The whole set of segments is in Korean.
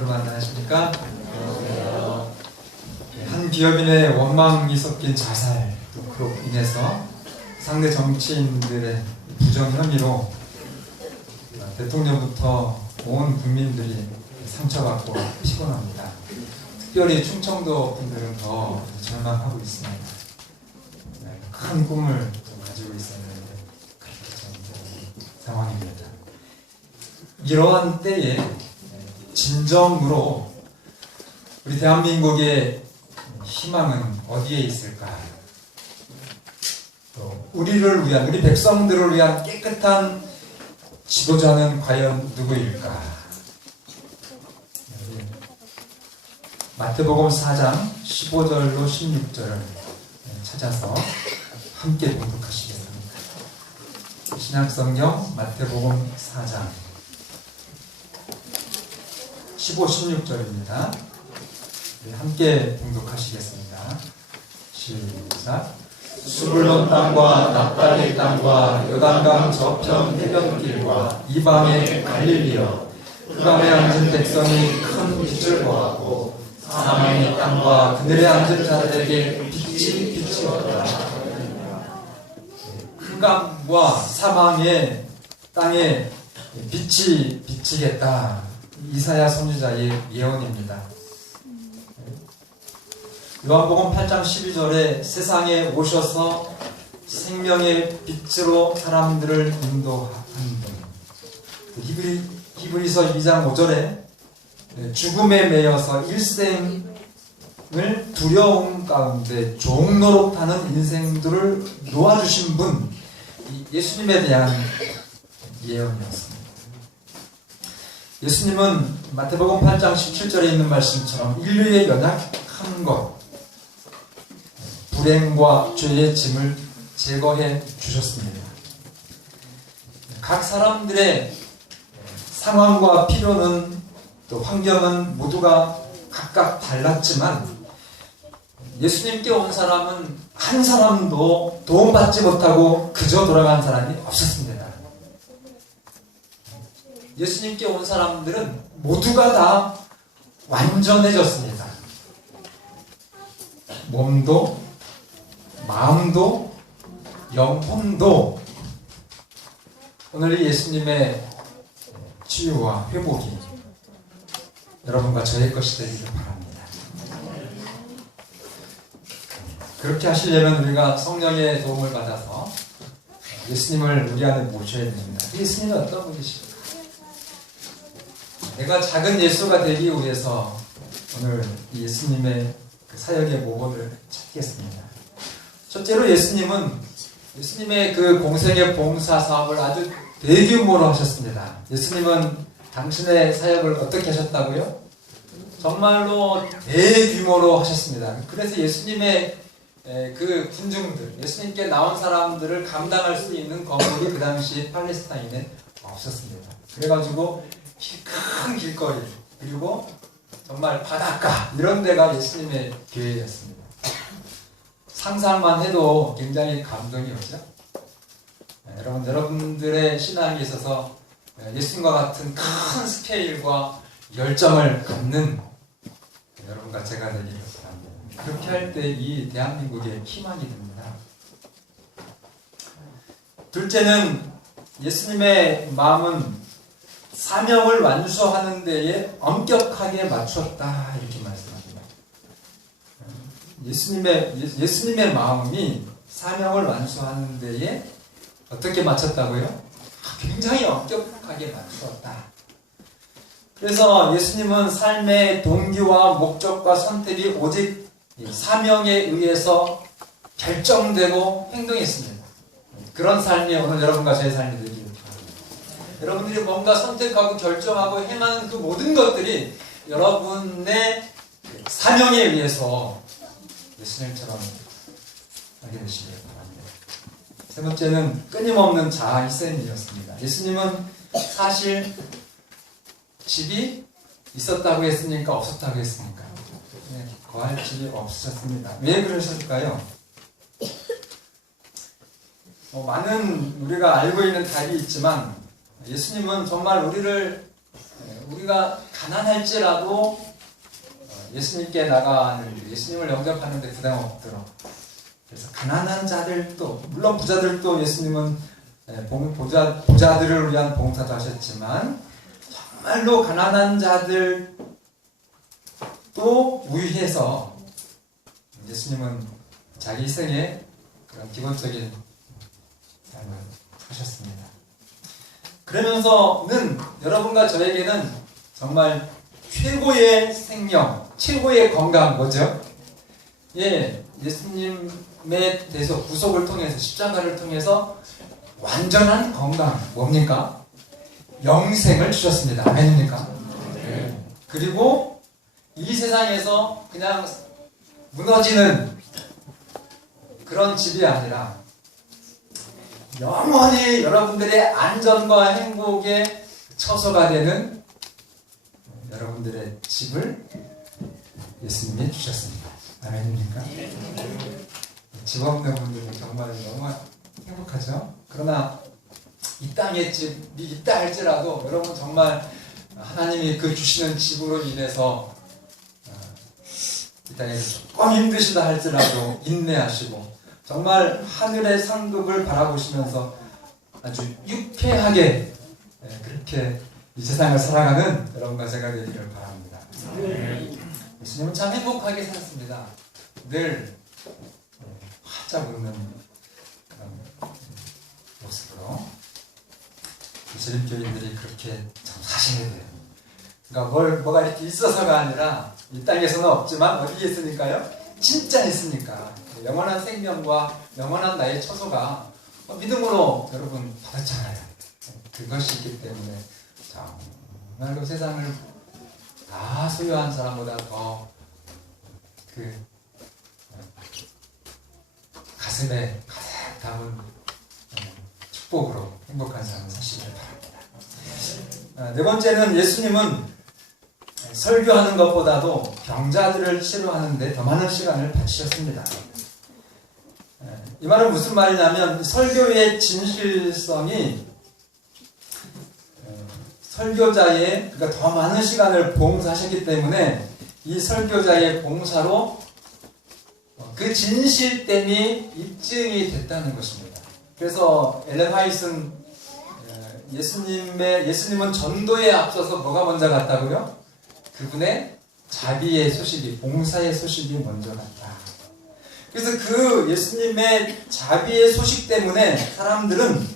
여러분 안녕하십니까? 한 기업인의 원망이 섞인 자살, 또 그로 인해서 상대 정치인들의 부정 혐의로 대통령부터 온 국민들이 상처받고 피곤합니다. 특별히 충청도 분들은 더 절망하고 있습니다. 큰 꿈을 가지고 있었는데 그렇게 된 상황입니다. 이러한 때에 진정으로 우리 대한민국의 희망은 어디에 있을까? 또 우리를 위한, 우리 백성들을 위한 깨끗한 지도자는 과연 누구일까? 마태복음 4장 15절로 16절을 찾아서 함께 봉독하시겠습니다. 신약성경 마태복음 4장 15, 16절입니다. 함께 봉독하시겠습니다. 시작. 스불론 땅과 납달리 땅과 요단강 저편 해변길과 이방의 갈릴리여, 흑암에 앉은 백성이 큰 빛을 보았고 사망의 땅과 그들의 앉은 자들에게 빛이 비치었다. 흑암과 사망의 땅에 빛이 비치겠다. 이사야 선지자의 예언입니다. 요한복음 8장 12절에 세상에 오셔서 생명의 빛으로 사람들을 인도하는 분. 히브리서 2장 5절에 죽음에 매여서 일생을 두려움 가운데 종노릇하는 인생들을 놓아주신 분, 예수님에 대한 예언이었습니다. 예수님은 마태복음 8장 17절에 있는 말씀처럼 인류의 연약한 것, 불행과 죄의 짐을 제거해 주셨습니다. 각 사람들의 상황과 필요는 또 환경은 모두가 각각 달랐지만 예수님께 온 사람은 한 사람도 도움받지 못하고 그저 돌아간 사람이 없었습니다. 예수님께 온 사람들은 모두가 다 완전해졌습니다. 몸도 마음도 영혼도. 오늘 이 예수님의 치유와 회복이 여러분과 저의 것이 되기를 바랍니다. 그렇게 하시려면 우리가 성령의 도움을 받아서 예수님을 우리 안에 모셔야 됩니다. 예수님은 어떤 분이십니까? 내가 작은 예수가 되기 위해서 오늘 예수님의 그 사역의 모범을 찾겠습니다. 첫째로 예수님의 그 공생의 봉사 사업을 아주 대규모로 하셨습니다. 예수님은 당신의 사역을 어떻게 하셨다고요? 정말로 대규모로 하셨습니다. 그래서 예수님의 그 군중들, 예수님께 나온 사람들을 감당할 수 있는 건물이 그 당시 팔레스타인에 없었습니다. 그래가지고 큰 길거리, 그리고 정말 바닷가, 이런 데가 예수님의 교회였습니다. 상상만 해도 굉장히 감동이 오죠? 여러분들의 신앙에 있어서 예수님과 같은 큰 스케일과 열정을 갖는 여러분과 제가 되기를 바랍니다. 그렇게 할 때 이 대한민국의 희망이 됩니다. 둘째는 예수님의 마음은 사명을 완수하는 데에 엄격하게 맞췄다, 이렇게 말씀합니다. 예수님의 마음이 사명을 완수하는 데에 어떻게 맞췄다고요? 굉장히 엄격하게 맞추었다. 그래서 예수님은 삶의 동기와 목적과 선택이 오직 사명에 의해서 결정되고 행동했습니다. 그런 삶이 오늘 여러분과 제 삶이 되기를 바랍니다. 여러분들이 뭔가 선택하고 결정하고 행하는 그 모든 것들이 여러분의 사명에 의해서 예수님처럼 하게 되시길 바랍니다. 세 번째는 끊임없는 자아 희생이었습니다. 예수님은 사실 집이 있었다고 했습니까? 없었다고 했습니까? 네, 거할 집이 없으셨습니다. 왜 그러셨을까요? 많은 우리가 알고 있는 답이 있지만 예수님은 정말 우리를 우리가 가난할지라도 예수님께 나가는, 예수님을 영접하는데 부담 없도록, 그래서 가난한 자들도, 물론 부자들도 예수님은 부자들을 위한 봉사도 하셨지만 정말로 가난한 자들도 위해서 예수님은 자기 희생의 그런 기본적인 삶을 하셨습니다. 그러면서는 여러분과 저에게는 정말 최고의 생명, 최고의 건강, 뭐죠? 예, 예수님에 대해서 구속을 통해서, 십자가를 통해서 완전한 건강, 뭡니까? 영생을 주셨습니다. 아멘입니까? 네. 그리고 이 세상에서 그냥 무너지는 그런 집이 아니라 영원히 여러분들의 안전과 행복의 처소가 되는 여러분들의 집을 예수님이 주셨습니다. 아멘입니까? 집 없는 분들은 정말 너무 행복하죠? 그러나 이 땅의 집이 있다 할지라도 여러분 정말 하나님이 그 주시는 집으로 인해서 이 땅에서 조금 힘드시다 할지라도 인내하시고 정말 하늘의 상급을 바라보시면서 아주 유쾌하게 그렇게 이 세상을 살아가는 여러분과 제가 되기를 바랍니다. 예수님은 참 행복하게 사셨습니다. 늘 활짝 웃는 그런 모습으로 무슬림교인들이 그렇게 참 사셔야 돼요. 그러니까 뭐가 이렇게 있어서가 아니라 이 땅에서는 없지만 어디에 있으니까요? 진짜 있으니까 영원한 생명과 영원한 나의 처소가 믿음으로 여러분 받았잖아요. 그것이 있기 때문에 정말로 세상을 다 소유한 사람보다 더 그 가슴에 가득 담은 축복으로 행복한 삶을 사시기를 바랍니다. 네 번째는 예수님은 설교하는 것보다도 병자들을 치료하는데 더 많은 시간을 바치셨습니다. 이 말은 무슨 말이냐면 설교의 진실성이 설교자의 그러니까 더 많은 시간을 봉사하셨기 때문에 이 설교자의 봉사로 그 진실됨이 입증이 됐다는 것입니다. 그래서 엘렌 화이트는 예수님은 전도에 앞서서 뭐가 먼저 갔다고요? 그분의 자비의 소식이, 봉사의 소식이 먼저 갔다. 그래서 그 예수님의 자비의 소식 때문에 사람들은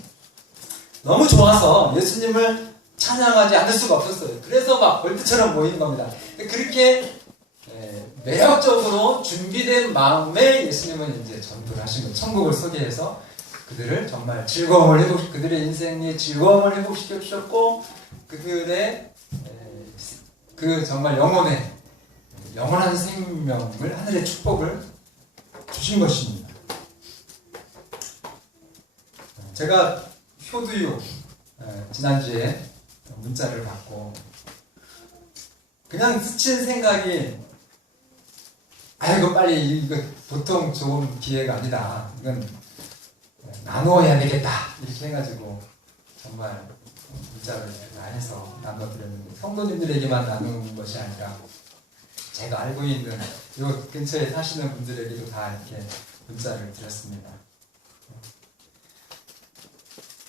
너무 좋아서 예수님을 찬양하지 않을 수가 없었어요. 그래서 막 벌떼처럼 모인 겁니다. 그렇게 매력적으로 준비된 마음에 예수님은 이제 전도를 하신 거예요. 천국을 소개해서 그들을 정말 그들의 인생의 즐거움을 회복시켜 주셨고, 그들의 그 정말 영원한 생명을, 하늘의 축복을 주신 것입니다. 제가 효두유 지난주에 문자를 받고 그냥 스친 생각이 이거 빨리 이거 보통 좋은 기회가 아니다. 이건 나누어야 되겠다. 이렇게 해가지고 정말 문자를 다 해서 나눠드렸는데 성도님들에게만 나누는 것이 아니라 제가 알고 있는 이 근처에 사시는 분들에게도 다 이렇게 문자를 드렸습니다.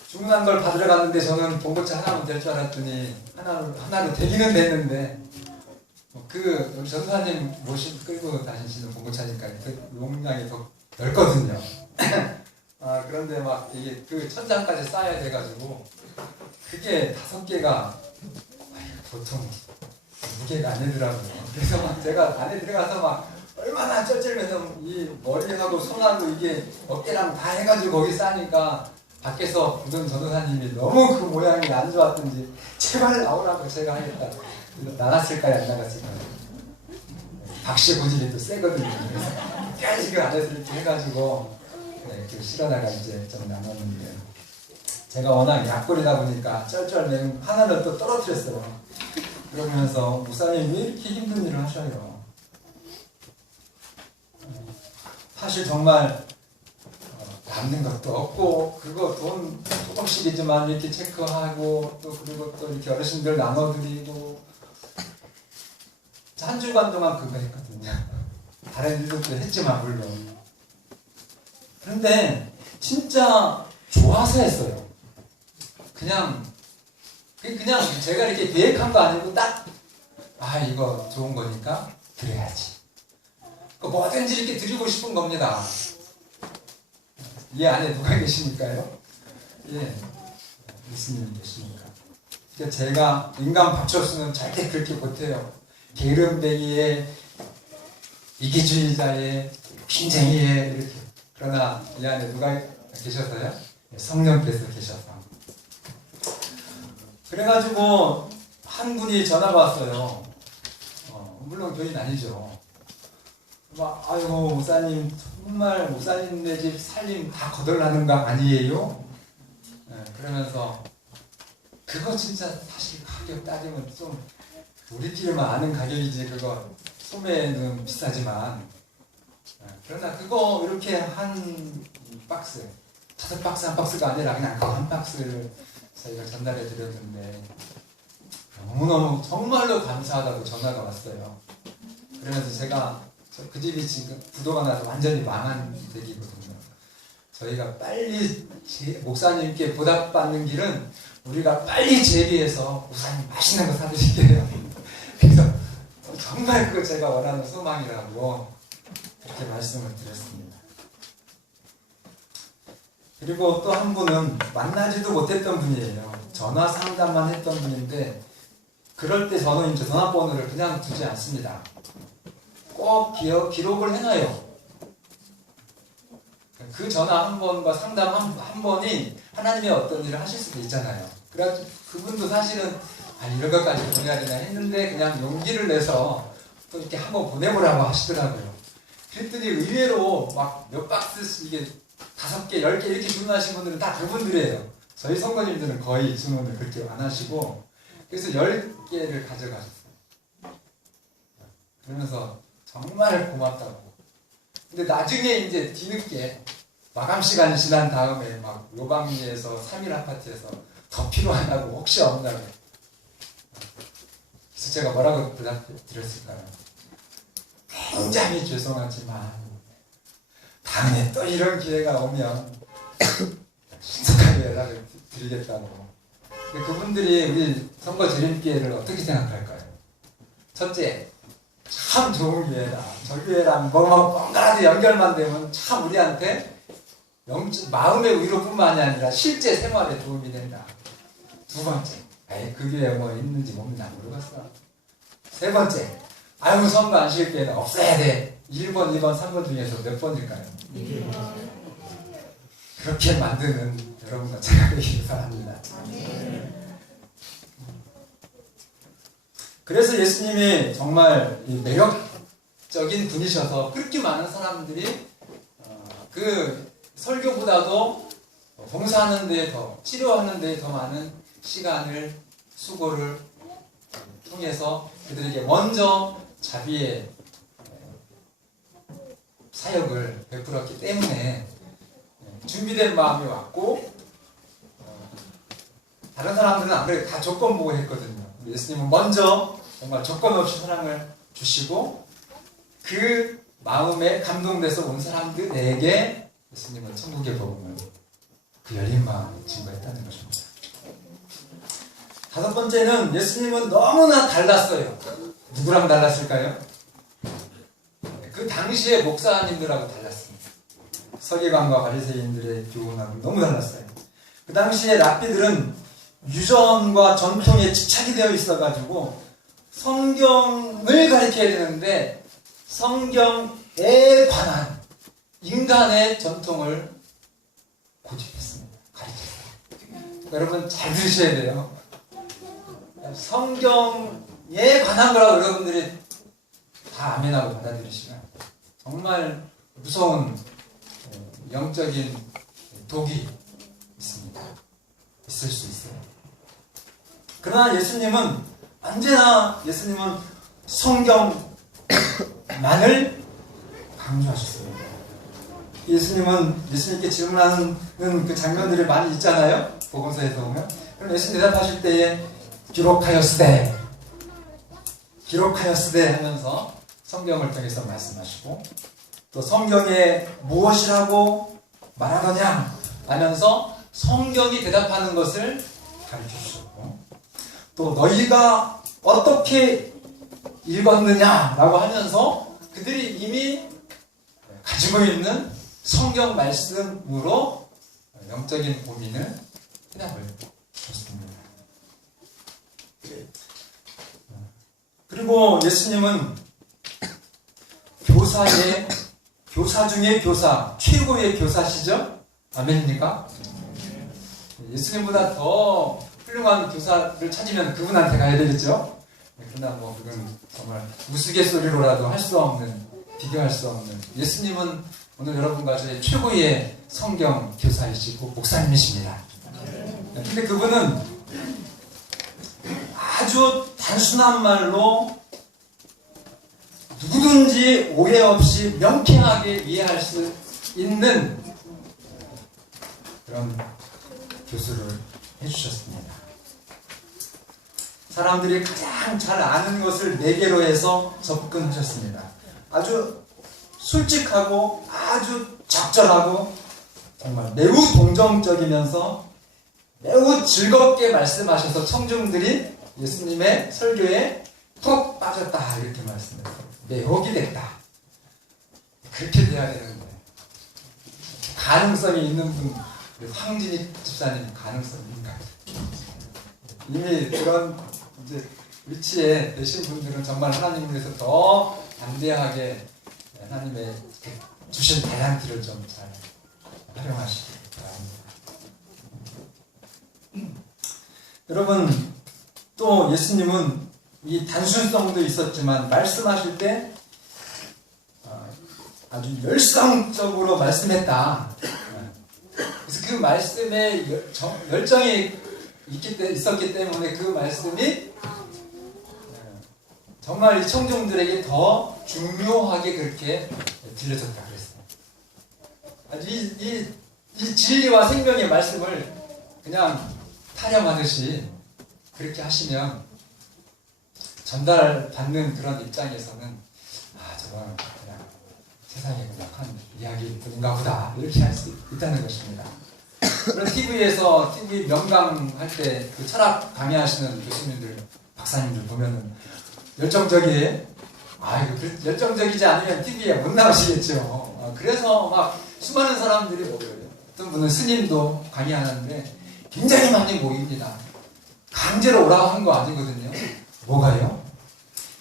주문한 걸 받으러 갔는데 저는 봉고차 하나만 될 줄 알았더니 하나로 되기는 됐는데 우리 전사님 끌고 다니시는 봉고차니까 그 용량이 더 넓거든요. 그런데 막 이게 그 천장까지 쌓아야 돼가지고 그게 5개가 보통 무게가 아니더라고요. 그래서 막 제가 안에 들어가서 막 얼마나 쩔쩔면서 이 머리하고 손하고 이게 어깨랑 다 해가지고 거기 싸니까 밖에서 보던 전도사님이 너무 그 모양이 안 좋았던지 제발 나오라고 제가 하겠다. 나갔을까요? 안 나갔을까요? 박씨 고집이 또 세거든요. 그래서 끝까지 그 안에서 이렇게 해가지고 그 실어다가 이제 좀 나눴는데 제가 워낙 약골이다 보니까 쩔쩔매는 하나를 또 떨어뜨렸어요. 그러면서 목사님 왜 이렇게 힘든 일을 하셔요? 사실 정말 받는 것도 없고, 그거 돈 조금씩이지만 이렇게 체크하고, 또 그리고 또 이렇게 어르신들 나눠드리고, 한 주간 동안 그거 했거든요. 다른 일들도 했지만 물론. 그런데 진짜 좋아서 했어요. 그냥 제가 이렇게 계획한 거 아니고 딱 이거 좋은 거니까 드려야지. 뭐든지 이렇게 드리고 싶은 겁니다. 이 안에 누가 계십니까요? 예, 예수님이 계시니까. 그러니까 제가 인간 박철수는 절대 그렇게 못해요. 게으름뱅이에 이기주의자에 빈쟁이에 이렇게. 그러나 이 안에 누가 계셔서요? 성령께서 계셔서. 그래가지고 한 분이 전화가 왔어요. 물론 교인 아니죠. 아이고 목사님, 정말 목사님네 집 살림 다 거덜나는 거 아니에요? 그러면서 그거 진짜 사실 가격 따지면 좀 우리끼리만 아는 가격이지, 그거 소매는 비싸지만, 그러나 그거 이렇게 한 박스, 5박스 한 박스가 아니라 그냥 그거 한 박스를 저희가 전달해 드렸는데 너무너무 정말로 감사하다고 전화가 왔어요. 그러면서 제가 그 집이 지금 부도가 나서 완전히 망한 댁이거든요. 저희가 빨리 목사님께 보답받는 길은 우리가 빨리 재비해서 목사님 맛있는 거 사드릴게요. 그래서 정말 그거 제가 원하는 소망이라고 그렇게 말씀을 드렸습니다. 그리고 또 한 분은 만나지도 못했던 분이에요. 전화 상담만 했던 분인데, 그럴 때 저는 이제 전화번호를 그냥 두지 않습니다. 꼭 기록을 해놔요. 그 전화 한 번과 상담 한 번이 하나님의 어떤 일을 하실 수도 있잖아요. 그래서 그분도 사실은 이런 것까지 보내야 되나 했는데 그냥 용기를 내서 또 이렇게 한번 보내보라고 하시더라고요. 그랬더니 의외로 막 몇 박스씩 이게 5개, 10개 이렇게 주문하신 분들은 다 그분들이에요. 저희 성도님들은 거의 주문을 그렇게 안 하시고, 그래서 10개를 가져가셨어요. 그러면서 정말 고맙다고. 근데 나중에 이제 뒤늦게 마감 시간이 지난 다음에 막 요방리에서 3일 아파트에서 더 필요하다고, 혹시 없나고. 그래서 제가 뭐라고 대답드렸을까요? 굉장히 죄송하지만 다음에 또 이런 기회가 오면 신속하게 연락을 드리겠다고. 근데 그분들이 우리 선거 드림기회를 어떻게 생각할까요? 첫째, 참 좋은 기회다. 저 기회랑 뭔가라도 연결만 되면 참 우리한테 마음의 위로뿐만이 아니라 실제 생활에 도움이 된다. 두 번째, 그 기회 뭐 있는지 뭡니다. 모르겠어. 세 번째, 선거 안 쉴 기회는 없어야 돼. 1번, 2번, 3번 중에서 몇 번일까요? 1번. 그렇게 만드는 여러분과 제가 되기를 바랍니다. 그래서 예수님이 정말 매력적인 분이셔서 그렇게 많은 사람들이 그 설교보다도 봉사하는 데 더, 치료하는 데 더 많은 시간을, 수고를 통해서 그들에게 먼저 자비의 사역을 베풀었기 때문에 준비된 마음이 왔고, 다른 사람들은 안 그래도 다 조건 보고 했거든요. 예수님은 먼저 정말 조건 없이 사랑을 주시고, 그 마음에 감동돼서 온 사람들에게 예수님은 천국의 복음을 그 열린 마음으로 증거했다는 것입니다. 다섯 번째는 예수님은 너무나 달랐어요. 누구랑 달랐을까요? 그 당시의 목사님들하고 달랐습니다. 서기관과 바리새인들의 교훈하고 너무 달랐어요. 그 당시에 랍비들은 유전과 전통에 집착이 되어 있어가지고 성경을 가르쳐야 되는데 성경에 관한 인간의 전통을 고집했습니다. 가르쳤어요. 여러분 잘 들으셔야 돼요. 성경에 관한 거라고 여러분들이 다 아멘하고 받아들이시면 정말 무서운 영적인 독이 있습니다. 있을 수 있어요. 그러나 예수님은 언제나 성경만을 강조하셨습니다. 예수님께 질문하는 그 장면들이 많이 있잖아요. 복음서에서 보면. 그럼 예수님 대답하실 때에 기록하였으되 하면서 성경을 통해서 말씀하시고, 또 성경에 무엇이라고 말하더냐 하면서 성경이 대답하는 것을 가르쳐 주셨고, 또 너희가 어떻게 읽었느냐라고 하면서 그들이 이미 가지고 있는 성경 말씀으로 영적인 고민을 해답을 줬습니다. 그리고 예수님은 교사 중에 교사, 최고의 교사시죠? 아멘입니까? 예수님보다 더 훌륭한 교사를 찾으면 그분한테 가야 되겠죠? 그러나 그건 정말 우스갯소리로라도 할 수 없는, 비교할 수 없는, 예수님은 오늘 여러분과 저의 최고의 성경 교사이시고 목사님이십니다. 근데 그분은 아주 단순한 말로 누구든지 오해 없이 명쾌하게 이해할 수 있는 그런 교수를 해주셨습니다. 사람들이 가장 잘 아는 것을 4개로 해서 접근하셨습니다. 아주 솔직하고 아주 적절하고 정말 매우 동정적이면서 매우 즐겁게 말씀하셔서 청중들이 예수님의 설교에 푹 빠졌다 이렇게 말씀했어요. 매혹이 됐다. 그렇게 돼야 되는데 가능성이 있는 분, 황진희 집사님 가능성인가? 이미 그런 이제 위치에 계신 분들은 정말 하나님을 위해서 더 담대하게 하나님의 주신 달란트를 좀 잘 활용하시기 바랍니다. 여러분, 또 예수님은 이 단순성도 있었지만 말씀하실 때 아주 열성적으로 말씀했다. 그래서 그 말씀에 열정이 있었기 때문에 그 말씀이 정말 이 청중들에게 더 중요하게 그렇게 들려졌다 그랬어요. 아주 이 진리와 생명의 말씀을 그냥 타령하듯이 그렇게 하시면 전달받는 그런 입장에서는 저건 그냥 세상에 그냥 한 이야기뿐인가 보다 이렇게 할 수 있다는 것입니다. 그런 TV 명강할 때 그 철학 강의하시는 교수님들, 박사님들 보면은 열정적이에요. 열정적이지 않으면 TV에 못 나오시겠죠. 그래서 막 수많은 사람들이 모여요. 어떤 분은 스님도 강의하는데 굉장히 많이 모입니다. 강제로 오라고 한 거 아니거든요. 뭐가요?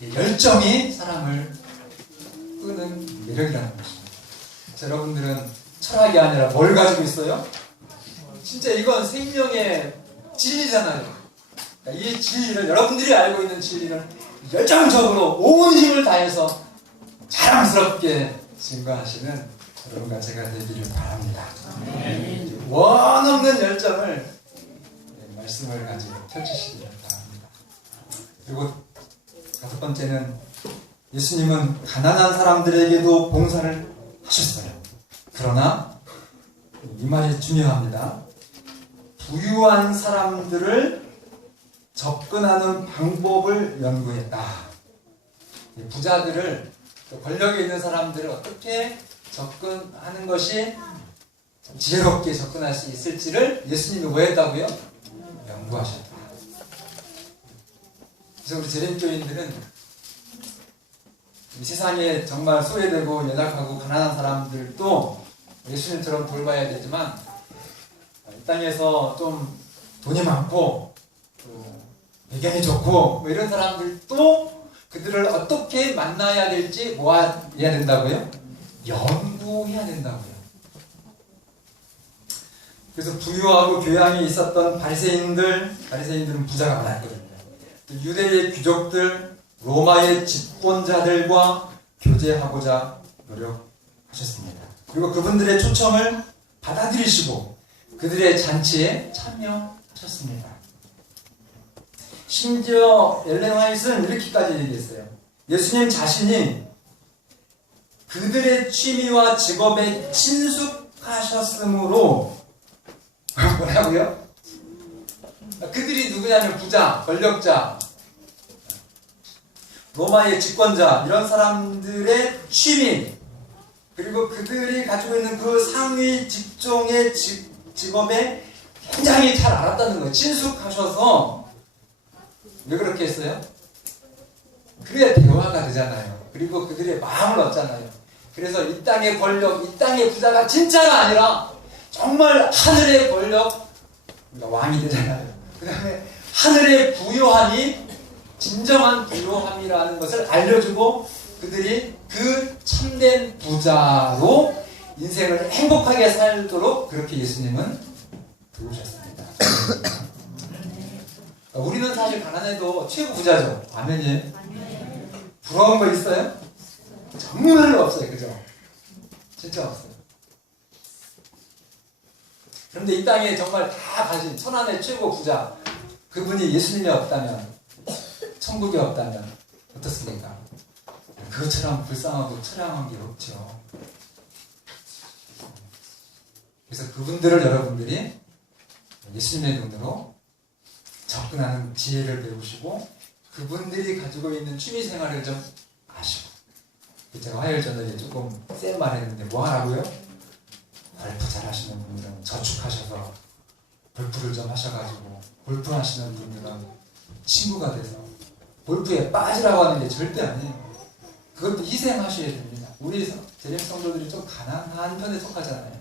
열정이 사람을 끄는 매력이라는 것입니다. 여러분들은 철학이 아니라 뭘 가지고 있어요? 진짜 이건 생명의 진리잖아요. 이 진리를, 여러분들이 알고 있는 진리를 열정적으로 온 힘을 다해서 자랑스럽게 증거하시는 여러분과 제가 되기를 바랍니다. 원 없는 열정을, 말씀을 가지고 펼치시기를 바랍니다. 그리고 5번째는 예수님은 가난한 사람들에게도 봉사를 하셨어요. 그러나 이 말이 중요합니다. 부유한 사람들을 접근하는 방법을 연구했다. 부자들을, 권력에 있는 사람들을 어떻게 접근하는 것이 지혜롭게 접근할 수 있을지를 예수님이 뭐 했다고요? 연구하셨다. 그래서 우리 재림교인들은 이 세상에 정말 소외되고 연약하고 가난한 사람들도 예수님처럼 돌봐야 되지만, 이 땅에서 좀 돈이 많고 배경이 좋고 이런 사람들도 그들을 어떻게 만나야 될지 뭐 해야 된다고요? 연구해야 된다고요. 그래서 부유하고 교양이 있었던 바리새인들은 부자가 많았거든요. 유대의 귀족들, 로마의 집권자들과 교제하고자 노력하셨습니다. 그리고 그분들의 초청을 받아들이시고 그들의 잔치에 참여하셨습니다. 심지어 엘렌 화이트는 이렇게까지 얘기했어요. 예수님 자신이 그들의 취미와 직업에 친숙하셨으므로 뭐라고요? 그들이 누구냐면 부자, 권력자, 로마의 집권자 이런 사람들의 취미 그리고 그들이 가지고 있는 그 상위 직종의 직업에 굉장히 잘 알았다는 거예요. 친숙하셔서 왜 그렇게 했어요? 그래야 대화가 되잖아요. 그리고 그들의 마음을 얻잖아요. 그래서 이 땅의 권력, 이 땅의 부자가 진짜가 아니라 정말 하늘의 권력, 그러니까 왕이 되잖아요. 그 다음에 하늘의 부요함이 진정한 부요함이라는 것을 알려주고 그들이 그 참된 부자로 인생을 행복하게 살도록 그렇게 예수님은 도우셨습니다. 우리는 사실 가난해도 최고 부자죠. 아멘이에요? 부러운 거 있어요? 정말로 없어요. 그죠? 진짜 없어요. 그런데 이 땅에 정말 다 가진 천안의 최고 부자 그분이 예수님이 없다면 천국이 없다면 어떻습니까? 그것처럼 불쌍하고 처량한 게 없죠. 그래서 그분들을 여러분들이 예수님의 눈으로 접근하는 지혜를 배우시고 그분들이 가지고 있는 취미생활을 좀 아시고 제가 화요일 저녁에 조금 센 말 했는데 뭐 하라고요? 골프 잘 하시는 분들은 저축하셔서 골프를 좀 하셔가지고 골프 하시는 분들은 친구가 돼서 골프에 빠지라고 하는 게 절대 아니에요. 그것도 희생하셔야 됩니다. 우리 재림 성도들이 좀 가난한 편에 속하잖아요.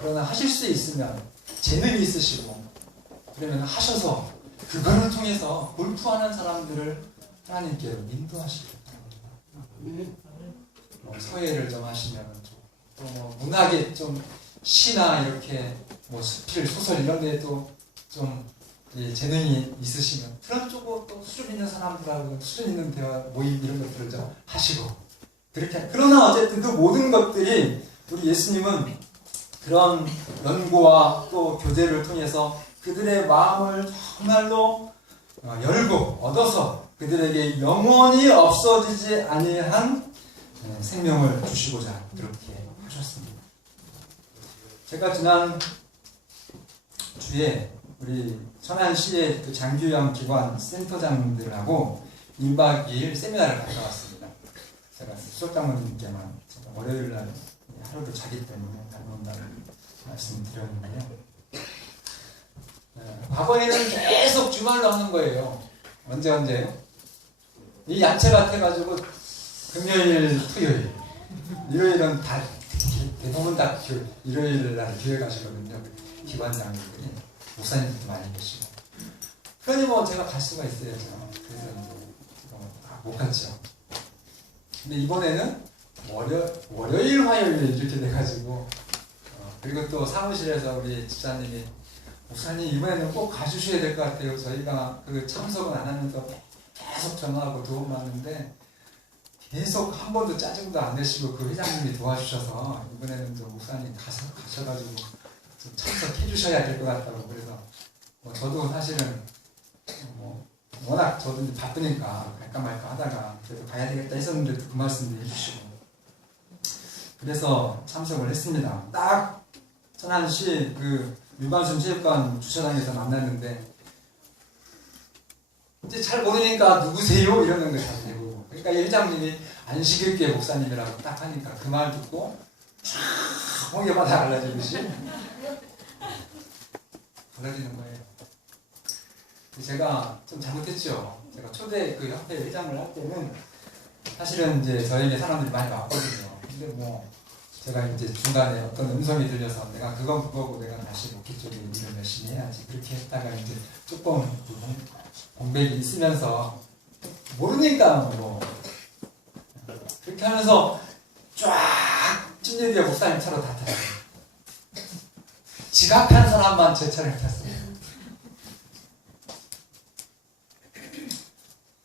그러나 하실 수 있으면 재능이 있으시고 그러면 하셔서 그거를 통해서 골프하는 사람들을 하나님께로 인도하시겠다. 서예를 좀 하시면 또 문학에 좀 시나 이렇게 수필 소설 이런 데도 좀 재능이 있으시면 그런 쪽으로 또 수준 있는 사람들하고 수준 있는 대화 모임 이런 것들을 좀 하시고 그렇게 그러나 어쨌든 그 모든 것들이 우리 예수님은 그런 연구와 또 교제를 통해서 그들의 마음을 정말로 열고 얻어서 그들에게 영원히 없어지지 아니한 생명을 주시고자 그렇게 하셨습니다. 제가 지난 주에 우리 천안시의 그 장교양 기관 센터장들하고 1박 2일 세미나를 갔다 왔습니다. 제가 수석장모님께만 월요일날 하루를 자기 때문에 다녀온다는 말씀드렸는데요. 과거에는 계속 주말로 하는 거예요. 언제요? 이 야채 같아가지고 금요일, 토요일, 일요일은 다 대부분 다 일요일 날 교회 가시거든요. 기관장님들이 목사님들도 많이 계시고. 그러니 제가 갈 수가 있어야죠. 그래서 못 갔죠. 근데 이번에는 월요일, 화요일 이렇게 돼가지고 그리고 또 사무실에서 우리 집사님이 목사님 이번에는 꼭 가주셔야 될 것 같아요. 저희가 그 참석은 안 하면서 계속 전화하고 도움받는데 계속 한 번도 짜증도 안 내시고 그 회장님이 도와주셔서 이번에는 좀 목사님 가셔가지고 좀 참석해 주셔야 될 것 같다고 그래서 저도 사실은 워낙 저도 이제 바쁘니까 갈까 말까 하다가 그래도 가야 되겠다 했었는데 그 말씀도 해주시고 그래서 참석을 했습니다. 딱 천안시 그 유관순 체육관 주차장에서 만났는데 이제 잘 모르니까 누구세요? 이러는 거 잘 되고 그러니까 이 회장님이 안식일교회 목사님이라고 딱 하니까 그 말 듣고 쫙 홍해바다 갈라지듯이 갈라지는 거예요. 제가 좀 잘못했죠. 제가 초대 그 협회 회장을 할 때는 사실은 이제 저에게 사람들이 많이 왔거든요. 근데 제가 이제 중간에 어떤 음성이 들려서 내가 그거고 내가 다시 목회 쪽에 일을 열심히 해야지 그렇게 했다가 이제 조금 공백이 있으면서 모르니까 그렇게 하면서 쫙 찐일이야 목사님 차로 다 탔어요. 지각한 사람만 제 차를 탔어요.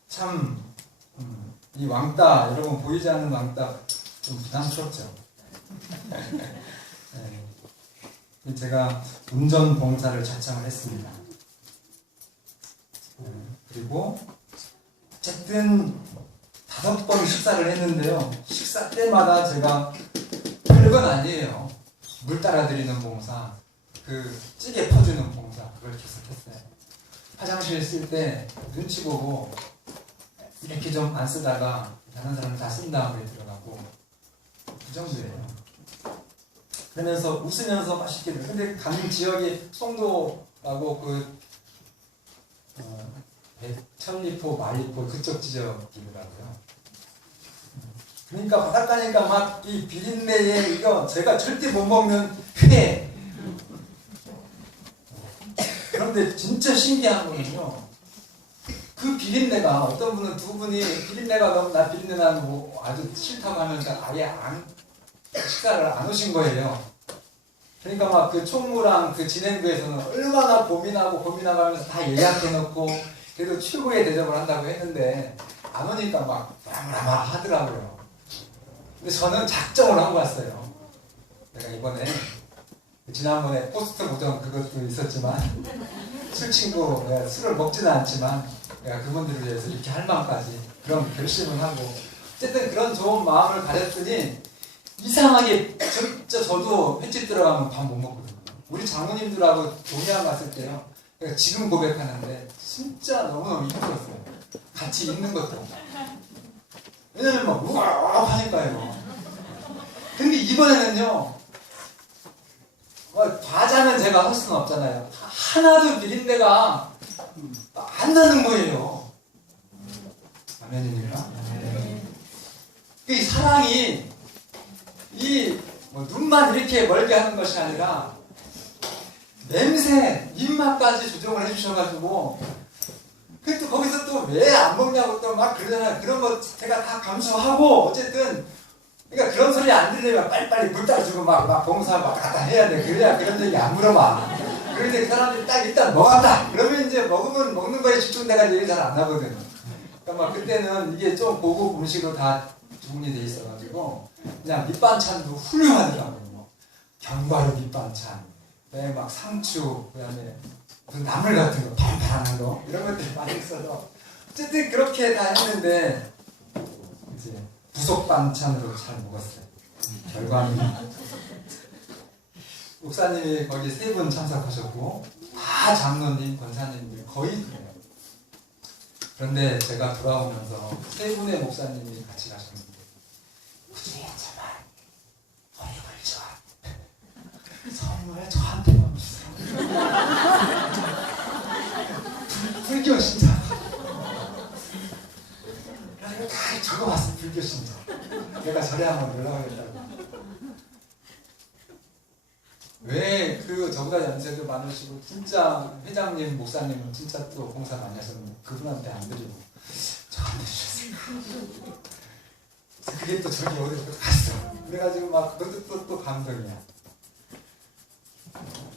참 이 왕따 여러분 보이지 않는 왕따 좀 부담스럽죠. 네. 제가 운전 봉사를 자청을 했습니다. 그리고 어쨌든 5번 식사를 했는데요. 식사 때마다 제가 별건 아니에요. 물 따라드리는 봉사, 그 찌개 퍼주는 봉사, 그걸 계속했어요. 화장실 쓸 때 눈치 보고 이렇게 좀 안 쓰다가 다른 사람 다 쓴 다음에 들어가고, 그 정도예요. 그러면서 웃으면서 맛있게 들어요. 근데 간 지역이 송도라고 천리포, 말리포 그쪽 지역이더라고요. 그러니까 바닷가니까 막 이 비린내에 이거 제가 절대 못 먹는 회. 그런데 진짜 신기한 거는요. 그 비린내가 어떤 분은 두 분이 비린내가 너무 나 비린내 나는 뭐 아주 싫다고 하면서 아예 식사를 안 오신 거예요. 그러니까 막 그 총무랑 그 진행부에서는 얼마나 고민하고 하면서 다 예약해놓고 그래도 최고의 대접을 한다고 했는데 안 오니까 막 뭐라 하더라고요. 근데 저는 작정을 하고 왔어요. 내가 이번에 지난번에 포스트 모전 그것도 있었지만 술 친구, 내가 술을 먹지는 않지만 내가 그분들을 위해서 이렇게 할 마음까지 그런 결심을 하고 어쨌든 그런 좋은 마음을 가졌더니 이상하게 진짜 저도 횟집 들어가면 밥 못 먹거든요. 우리 장모님들하고 동양 갔을 때요. 내가 지금 고백하는데 진짜 너무너무 힘들었어요. 같이 있는 것도. 왜냐면 막 우악 하니까요. 근데 이번에는요. 과자는 제가 할 수는 없잖아요. 하나도 비린내가 안 나는 거예요. 아멘입니까? 이 사랑이 뭐 눈만 이렇게 멀게 하는 것이 아니라 냄새, 입맛까지 조정을 해주셔가지고 또 거기서 또 왜 안 먹냐고 또 막 그러잖아요. 그런 거 제가 다 감수하고 어쨌든 그러니까 그런 소리 안 들리면 빨리빨리 물 따라주고 막 봉사 막 갖다 해야 돼. 그래야 그런 얘기 안 물어봐. 그런데 그 사람들이 딱 일단 먹었다. 그러면 이제 먹으면 먹는 거에 집중돼가지고 얘기 잘 안 하거든요. 그러니까 막 그때는 이게 좀 고급 음식으로 다 주문이 돼 있어가지고 그냥 밑반찬도 훌륭하더라고요. 뭐 견과류 밑반찬, 그다음에 막 상추, 그다음에 무슨 나물 같은 거, 파란파란한 거 이런 것들이 많이 있어서 어쨌든 그렇게 다 했는데 이제 부속 반찬으로 잘 먹었어요. 결과는 목사님이 거기 3분 참석하셨고 다 장로님, 권사님들 거의 그래요. 그런데 제가 돌아오면서 3분의 목사님이 같이 가셨는데 그중에 제발 얼굴 좋아 선물 저한테만 주세요. 불교 신자. 그래서 다 적어봤어. 불교 신자. 내가 절에 한번 연락하겠다고. 왜 저보다 연세도 많으시고 진짜 회장님, 목사님은 진짜 또 봉사 많이 하셨는데 그분한테 안 드리고 저한테 주셨어요. 그게 또 저기 어디로 갔어. 그래가지고 막 그것도 또 감동이야.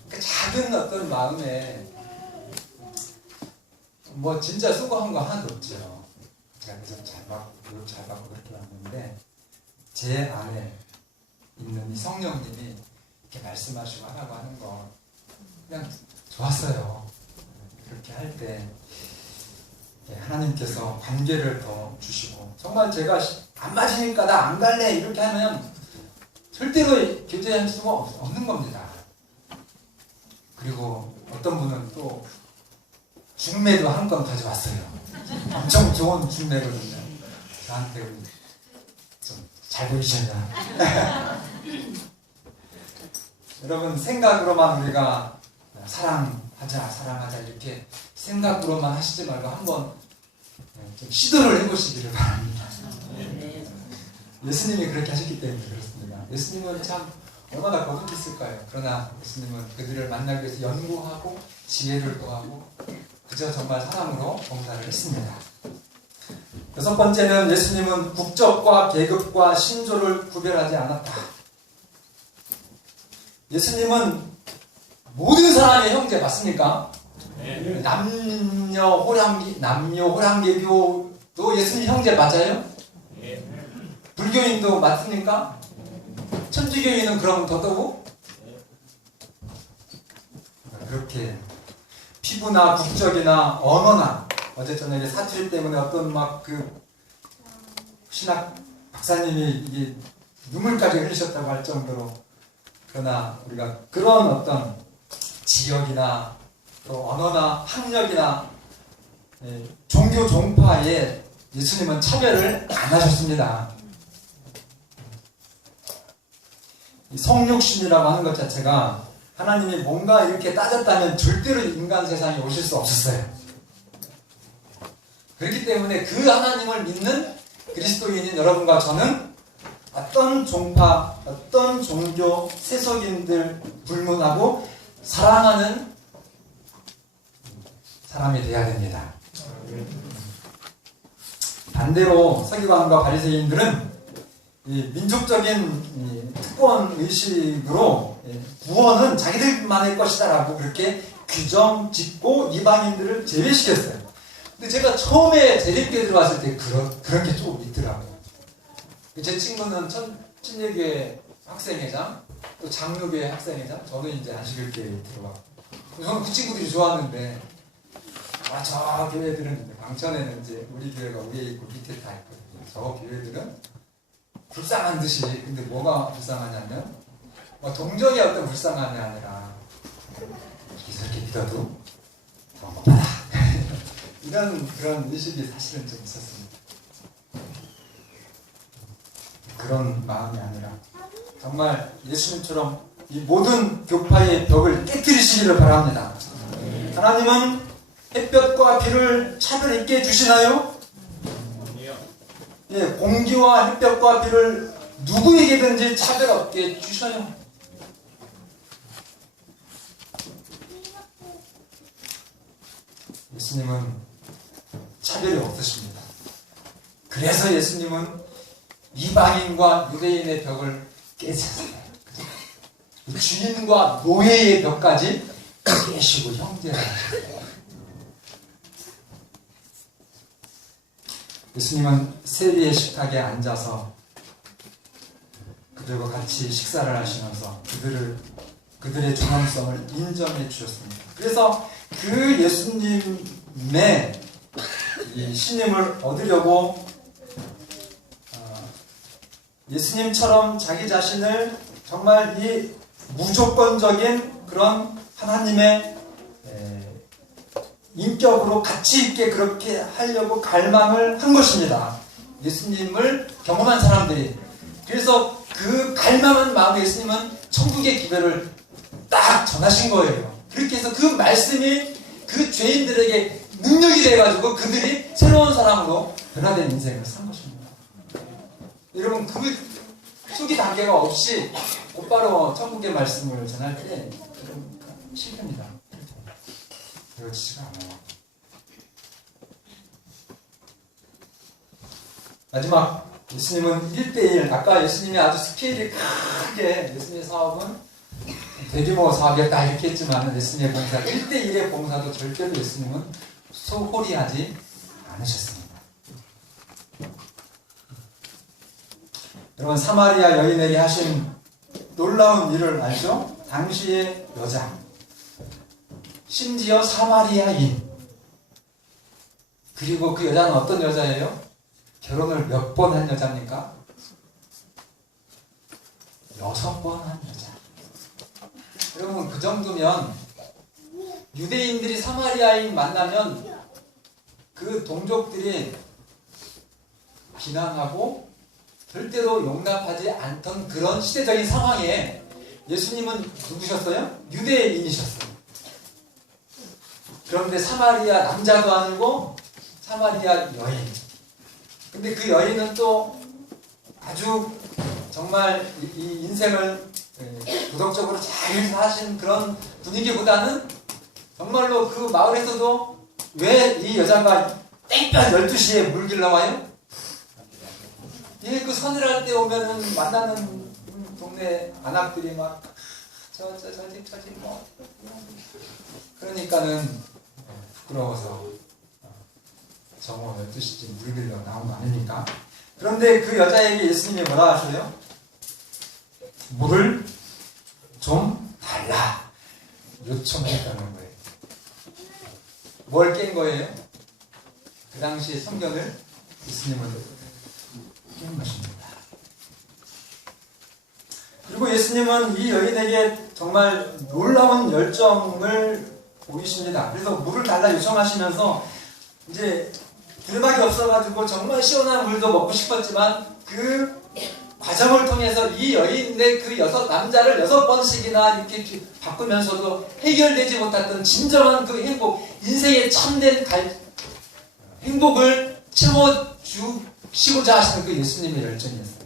그러니까 작은 어떤 마음에 뭐 진짜 수고한 거 하나도 없죠. 제가 계속 잘 받고 그렇게 왔는데 제 안에 있는 이 성령님이 이렇게 말씀하시고 하라고 하는 거 그냥 좋았어요. 그렇게 할 때 하나님께서 관계를 더 주시고 정말 제가 안 맞으니까 나 안 갈래 이렇게 하면 절대로 교제할 수가 없는 겁니다. 그리고 어떤 분은 또 중매도 한 건 가져왔어요. 엄청 좋은 중매거든요. 저한테 좀 잘 보이셨나? 여러분 생각으로만 우리가 사랑하자 이렇게 생각으로만 하시지 말고 한번 좀 시도를 해보시기를 바랍니다. 예수님이 그렇게 하셨기 때문에 그렇습니다. 예수님은 참 얼마나 거룩했을까요? 그러나 예수님은 그들을 만나기 위해서 연구하고 지혜를 구하고 그저 정말 사랑으로 봉사를 했습니다. 6번째는 예수님은 국적과 계급과 신조를 구별하지 않았다. 예수님은 모든 사람의 형제 맞습니까? 네. 남녀 호랑개교도 예수님 형제 맞아요? 네. 불교인도 맞습니까? 천주교인은 그럼 더더욱? 그렇게 피부나 국적이나 언어나 어제 저녁에 사투리 때문에 어떤 막 신학 박사님이 이게 눈물까지 흘리셨다고 할 정도로, 그러나 우리가 그런 어떤 지역이나 또 언어나 학력이나 종교 종파에 예수님은 차별을 안 하셨습니다. 성육신이라고 하는 것 자체가 하나님이 뭔가 이렇게 따졌다면 절대로 인간 세상에 오실 수 없었어요. 그렇기 때문에 그 하나님을 믿는 그리스도인인 여러분과 저는 어떤 종파, 어떤 종교, 세속인들 불문하고 사랑하는 사람이 되어야 됩니다. 반대로 서기관과 바리새인들은 이 민족적인 특권 의식으로 구원은 자기들만의 것이다라고 그렇게 규정 짓고 이방인들을 제외시켰어요. 근데 제가 처음에 재림교회 들어왔을 때 그런 게 조금 있더라고요. 제 친구는 친례교회 학생회장, 또 장로교회 학생회장, 저는 이제 안식일교회에 들어왔고, 저는 그 친구들이 좋았는데, 저 교회들은 광천에는 이제 우리 교회가 위에 있고 밑에 다 있거든요. 저 교회들은 불쌍한 듯이, 근데 뭐가 불쌍하냐면 동정이 어떤 불쌍함이 아니라 이렇게 믿어도 더 못하다 이런 그런 의식이 사실은 좀 있었습니다. 그런 마음이 아니라 정말 예수님처럼 이 모든 교파의 벽을 깨뜨리시기를 바랍니다. 하나님은 햇볕과 비를 차별 있게 해주시나요? 예, 공기와 햇볕과 비를 누구에게든지 차별 없게 주셔요. 예수님은 차별이 없으십니다. 그래서 예수님은 이방인과 유대인의 벽을 깨셨어요. 주인과 노예의 벽까지 깨시고 형제를 하셨어요. 예수님은 세리의 식탁에 앉아서 그들과 같이 식사를 하시면서 그들의 중앙성을 인정해 주셨습니다. 그래서 그 예수님의 이 신임을 얻으려고 예수님처럼 자기 자신을 정말 이 무조건적인 그런 하나님의 인격으로 가치 있게 그렇게 하려고 갈망을 한 것입니다. 예수님을 경험한 사람들이. 그래서 그 갈망한 마음에 예수님은 천국의 기별을 딱 전하신 거예요. 그렇게 해서 그 말씀이 그 죄인들에게 능력이 돼가지고 그들이 새로운 사람으로 변화된 인생을 산 것입니다. 여러분, 그 초기 단계가 없이 곧바로 천국의 말씀을 전할 때 실패입니다. 되어지지가 않아요. 마지막, 예수님은 1대1, 아까 예수님이 아주 스케일이 크게, 예수님의 사업은 대규모 사업이었다 이렇게 했지만 예수님의 봉사, 1대1의 봉사도 절대로 예수님은 소홀히 하지 않으셨습니다. 여러분, 사마리아 여인에게 하신 놀라운 일을 알죠? 당시의 여자, 심지어 사마리아인, 그리고 그 여자는 어떤 여자예요? 결혼을 몇 번 한 여자입니까? 6번 한 여자. 여러분, 그 정도면 유대인들이 사마리아인 만나면 그 동족들이 비난하고 절대로 용납하지 않던 그런 시대적인 상황에 예수님은 누구셨어요? 유대인이셨어요. 그런데 사마리아 남자도 아니고 사마리아 여인. 근데 그 여인은 또 아주 정말 이 인생을 도덕적으로 잘 사신 그런 분위기보다는 정말로 그 마을에서도 왜 이 여자가 땡볕 12시에 물길 나와요? 그 서늘할 때 오면은 만나는 동네 안악들이 막 저 집 뭐 그러니까는 부끄러워서 정오 12시쯤 물길로 나온 거 아닙니까? 그런데 그 여자에게 예수님이 뭐라 하셔요? 물을 좀 달라 요청했다는 거예요. 뭘 깬 거예요? 그 당시의 성견을 예수님은 이런 것입니다. 그리고 예수님은 이 여인에게 정말 놀라운 열정을 보이십니다. 그래서 물을 달라 요청하시면서 이제 불밖에 없어가지고 정말 시원한 물도 먹고 싶었지만 그 과정을 통해서 이 여인의 그 남자를 6번씩이나 이렇게 바꾸면서도 해결되지 못했던 진정한 그 행복, 인생의 참된 행복을 채워주시고자 하시는 그 예수님의 열정이었어요.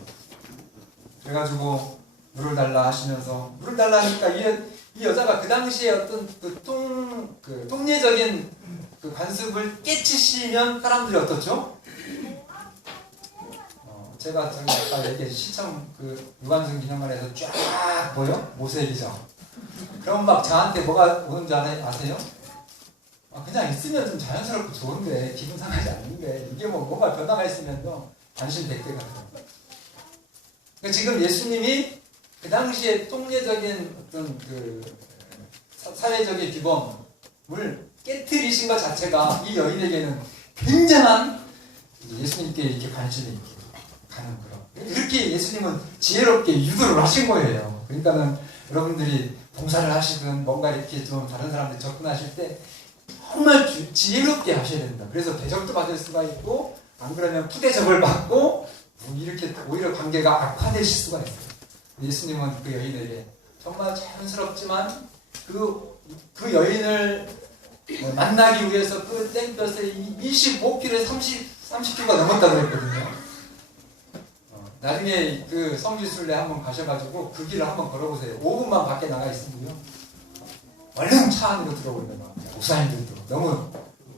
그래가지고 물을 달라 하시면서 물을 달라 하니까 이 여자가 그 당시에 어떤 그 통례적인 그 관습을 깨치시면 사람들이 어떻죠? 제가 아까 얘기한 시청 그 유관순 기념관에서 쫙 보여? 모세기죠. 그럼 막 저한테 뭐가 오는지 아세요? 그냥 있으면 좀 자연스럽고 좋은데 기분 상하지 않는데 이게 뭐가 변화가 있으면 관심 100개 같아요. 그러니까 지금 예수님이 그 당시에 통례적인 어떤 그 사회적인 규범을 깨트리신 것 자체가 이 여인에게는 굉장한 예수님께 이렇게 관심이 가는 그런. 이렇게 예수님은 지혜롭게 유도를 하신 거예요. 그러니까는 여러분들이 봉사를 하시든 뭔가 이렇게 좀 다른 사람들 접근하실 때 정말 지혜롭게 하셔야 된다. 그래서 대접도 받을 수가 있고 안 그러면 푸대접을 받고 이렇게 오히려 관계가 악화되실 수가 있어요. 예수님은 그 여인에게 정말 자연스럽지만 그 여인을 만나기 위해서 그 땡볕에 25km에 30km가 넘었다고 그랬거든요. 나중에 그 성지순례 한번 가셔가지고 그 길을 한번 걸어보세요. 5분만 밖에 나가 있으면요. 얼른 차 안으로 들어오는 거. 목사님들도 너무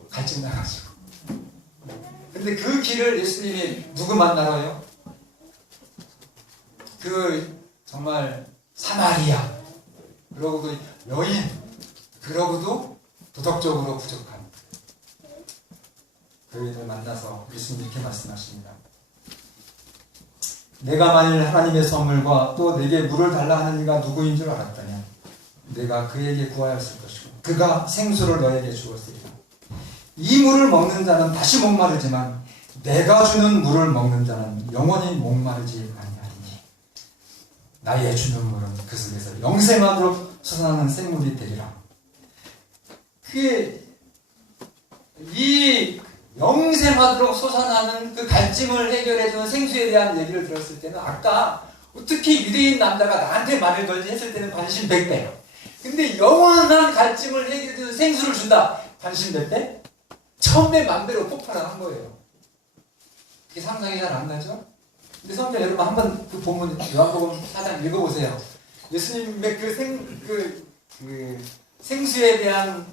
갈증 나가지고. 근데 그 길을 예수님이 누구 만나러요? 그 정말 사마리아, 그러고도 여인, 그러고도 도덕적으로 부족한 그 여인을 만나서 예수님 이렇게 말씀하십니다. 내가 만일 하나님의 선물과 또 내게 물을 달라 하는 이가 누구인 줄 알았다면 내가 그에게 구하였을 것이고 그가 생수를 너에게 주었으리라. 이 물을 먹는 자는 다시 목마르지만 내가 주는 물을 먹는 자는 영원히 목마르지 아니하리니 나의 주는 물은 그 속에서 영생하도록 솟아나는 생물이 되리라. 이 영생하도록 솟아나는 그 갈증을 해결해주는 생수에 대한 얘기를 들었을 때는 아까 어떻게 유대인 남자가 나한테 말을 걸지 했을 때는 관심 100배. 근데 영원한 갈증을 해결해주는 생수를 준다. 관심 몇 배? 1000배 만배로 폭발을 한 거예요. 그게 상상이 잘 안 나죠? 근데 성경 여러분 한번 그 본문 요한복음 4장 읽어보세요. 예수님의 그 생수에 대한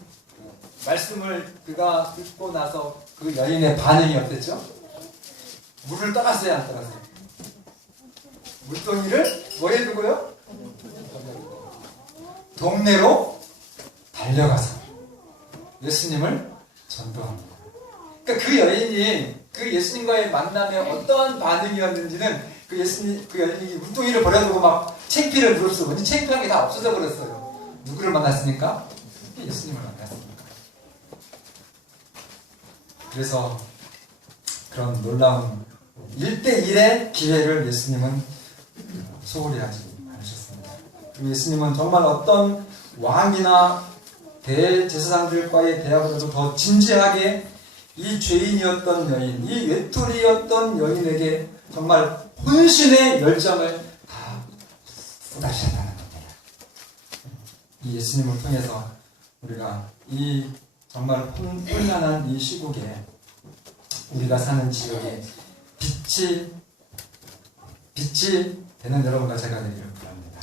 말씀을 그가 듣고 나서 그 여인의 반응이 어땠죠? 물을 떠났어요, 안 떠났어요? 물동이를 뭐에 두고요? 동네로 달려가서 예수님을 전도합니다. 그러니까 그 여인이 그 예수님과의 만남에 어떠한 반응이었는지는 그 여인이 물동이를 버려두고 막 창피를 부르고 왠지 창피한 게 다 없어져 버렸어요. 누구를 만났으니까? 예수님을 만났으니까. 그래서 그런 놀라운 1대1의 기회를 예수님은 소홀히 하지 않으셨습니다. 그리고 예수님은 정말 어떤 왕이나 대제사장들과의 대화보다도 더 진지하게 이 죄인이었던 여인, 이 외톨이였던 여인에게 정말 혼신의 열정을 다 쏟아주셨다는 겁니다. 이 예수님을 통해서 우리가 이 정말 혼란한 이 시국에 우리가 사는 지역에 빛이 되는 여러분과 제가 되기를 바랍니다.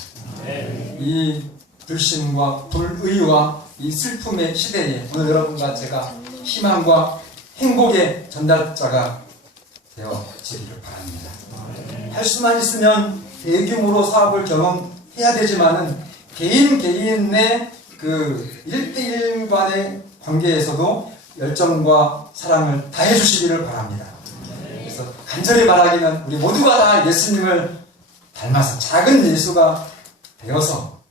이 불신과 불의와 이 슬픔의 시대에 오늘 여러분과 제가 희망과 행복의 전달자가 되어지기를 바랍니다. 할 수만 있으면 대규모로 사업을 경험해야 되지만은 개인의 그 1대1 간의 관계에서도 열정과 사랑을 다해 주시기를 바랍니다. 그래서 간절히 바라기는 우리 모두가 다 예수님을 닮아서 작은 예수가 되어서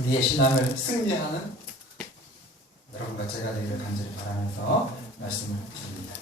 우리의 신앙을 승리하는 여러분과 제가 되기를 간절히 바라면서 말씀을 드립니다.